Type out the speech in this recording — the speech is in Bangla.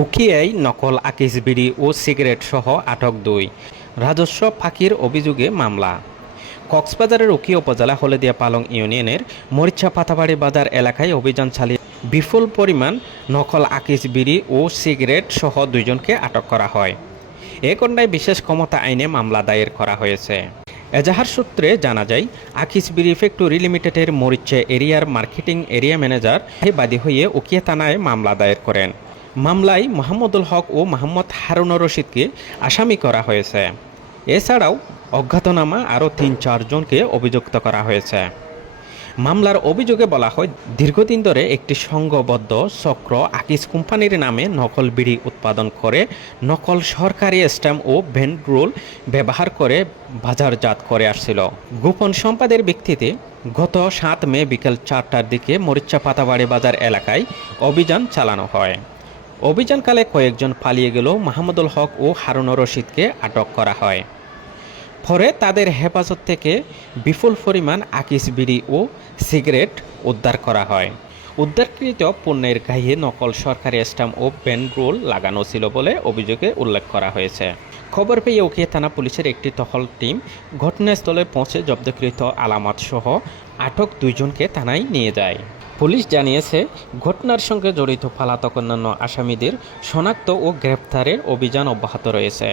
উখিয়ায় নকল আকিস বিড়ি ও সিগারেট সহ আটক 2। রাজস্ব ফাঁকির অভিযোগে মামলা। কক্সবাজারের উখিয়া উপজেলা হলদিয়া পালং ইউনিয়নের মরিচা পাতাবাড়ি বাজার এলাকায় অভিযান চালিয়ে বিপুল পরিমাণ নকল আকিস বিড়ি ও সিগারেট সহ 2 জনকে আটক করা হয়। এ ঘটনায় বিশেষ ক্ষমতা আইনে মামলা দায়ের করা হয়েছে। এজাহার সূত্রে জানা যায়, আকিস বিড়ি ফ্যাক্টরি লিমিটেডের মরিচা এরিয়ার মার্কেটিং এরিয়া ম্যানেজার বাদী হয়ে উখিয়া থানায় মামলা দায়ের করেন। মামলায় মোহাম্মদুল হক ও মোহাম্মদ হারুনুর রশিদকে আসামি করা হয়েছে। এছাড়াও অজ্ঞাতনামা আরও 3-4 জনকে অভিযুক্ত করা হয়েছে। মামলার অভিযোগে বলা হয়, দীর্ঘদিন ধরে একটি সংঘবদ্ধ চক্র আকিস কোম্পানির নামে নকল বিড়ি উৎপাদন করে নকল সরকারি স্ট্যাম্প ও ভ্যানরোল ব্যবহার করে বাজারজাত করে আসছিল। গোপন সম্পাদের ভিত্তিতে গত 7 মে বিকেল 4টার দিকে মরিচা পাতাবাড়ি বাজার এলাকায় অভিযান চালানো হয়। অভিযানকালে কয়েকজন পালিয়ে গেলেও মাহমুদুল হক ও হারুনুর রশিদকে আটক করা হয়। পরে তাদের হেফাজত থেকে বিপুল পরিমাণ আকিস বিড়ি ও সিগারেট উদ্ধার করা হয়। উদ্ধারকৃত পণ্যের গায়ে নকল সরকারি স্ট্যাম্প ও ব্যানরোল লাগানো ছিল বলে অভিযোগে উল্লেখ করা হয়েছে। খবর পেয়ে উখিয়া থানা পুলিশের একটি টহল টিম ঘটনাস্থলে পৌঁছে জব্দকৃত আলামত সহ আটক 2 জনকে থানায় নিয়ে যায়। পুলিশ জানিয়েছে, ঘটনার সঙ্গে জড়িত পলাতক অন্যান্য আসামিদের শনাক্ত ও গ্রেপ্তারের অভিযান অব্যাহত রয়েছে।